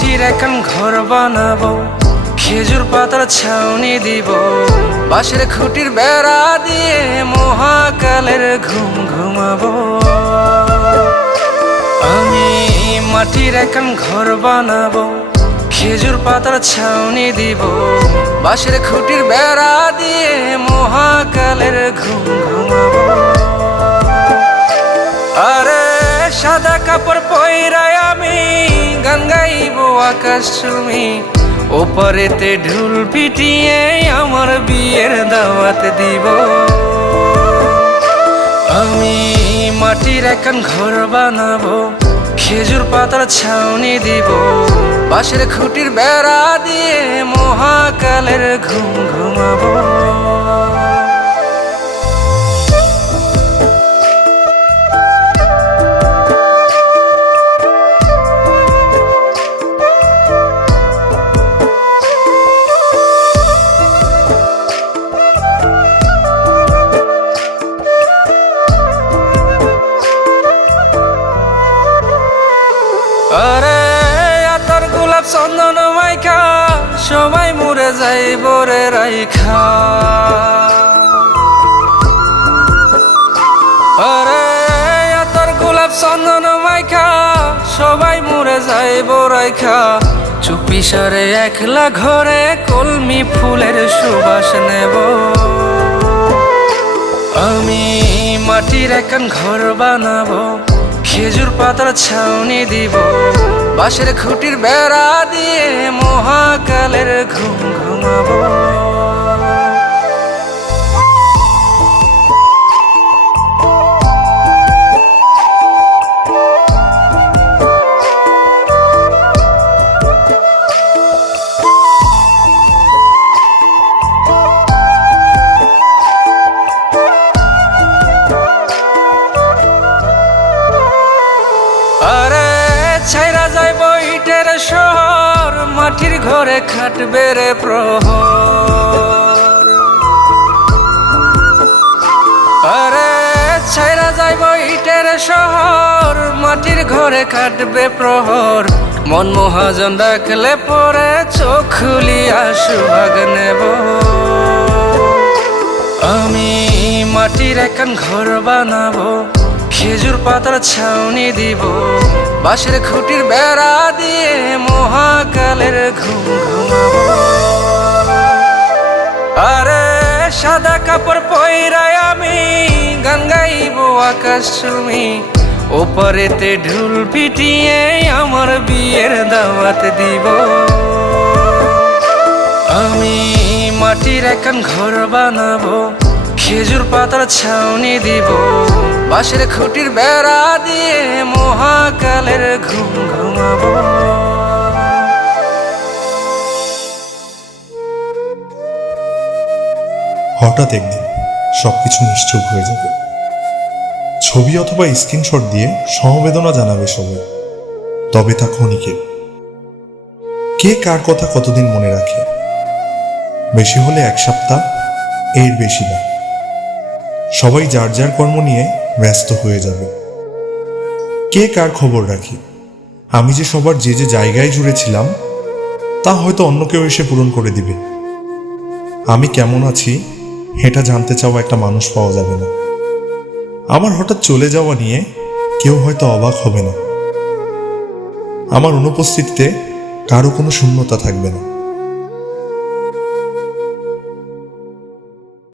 মাটির এখন ঘর বানাবো, খেজুর পাতার ছাউনি দিব, বাঁশের খুঁটির বেড়া দিয়ে মহাকালের ঘুম ঘুমাবো। আমি মাটির এখন ঘর বানাবো, খেজুর পাতার ছাউনি দিব, বাঁশের খুঁটির বেড়া দিয়ে মহাকালের ঘুম ঘুমাবো। আরে সাদা কাপড় পইরায় আমি গান গাইবো আকাশ চুমি, ওপারেতে ঢোল পিটিয়ে আমার বিয়ের দাওয়াত দিব। আমি মাটির এখন ঘর বানাবো, খেজুর পাতার ছাউনি দিব, বাঁশের খুঁটির বেড়া দিয়ে মহাকালের ঘুম ঘুমাবো। আরে আতর গোলাপ চন্দন মাইখা সবাই মরে যাইব রে রাইখা। আরে আতর গোলাপ চন্দন মাইখা সবাই মরে যাইব রাইখা, চুপি সারে একলা ঘরে কলমি ফুলের সুবাস নেব। আমি মাটির এখন ঘর বানাবো, খেজুর পাতার ছাউনি দিব, বাঁশের খুঁটির বেড়া দিয়ে মহাকালের ঘুম ঘুমাবো। আরে ছাইরা যাইব ইটের শহর, মাটির ঘরে খাটবে রে প্রহর। আরে ছাইরা যাইব ইটের শহর, মাটির ঘরে খাটবে প্রহর, মন মহাজন ডাকলে পরে চোখ খুলিয়া সুভাগ নেব। আমি মাটির এখন ঘর বানাবো, খেজুর পাতার ছাউনি দিব, বাঁশের খুঁটির বেড়া দিয়ে মহাকালের ঘুম ঘুমাবো। আরে সাদা কাপড় পইরায় আমি গান গাইবো আকাশ চুমি, ওপারেতে ঢোল পিটিয়ে আমার বিয়ের দাওয়াত দিব। আমি মাটির এখন ঘর বানাবো, খেজুর পাতার ছাউনি দিব, বাঁশের খুঁটির বেড়া দিয়ে মহাকালের ঘুম ঘুমাবো। হঠাৎ একদিন সবকিছু নিশ্চুপ হয়ে যাবে। ছবি অথবা স্ক্রিনশট দিয়ে সমবেদনা জানাবে সবাই, তবে তা ক্ষণিকের। কে কার কথা কতদিন মনে রাখে? বেশি হলে 1 সপ্তাহ, এর বেশি না। সবাই যার যার কর্ম নিয়ে ব্যস্ত হয়ে যাবে। কে কার খবর রাখি? আমি যে সবার যে যে জায়গায় জুড়েছিলাম তা হয়তো অন্য কেউ এসে পূরণ করে দিবে। আমি কেমন আছি এটা জানতে চাওয়া একটা মানুষ পাওয়া যাবে না। আমার হঠাৎ চলে যাওয়া নিয়ে কেউ হয়তো অবাক হবে না। আমার অনুপস্থিতিতে কারো কোনো শূন্যতা থাকবে না।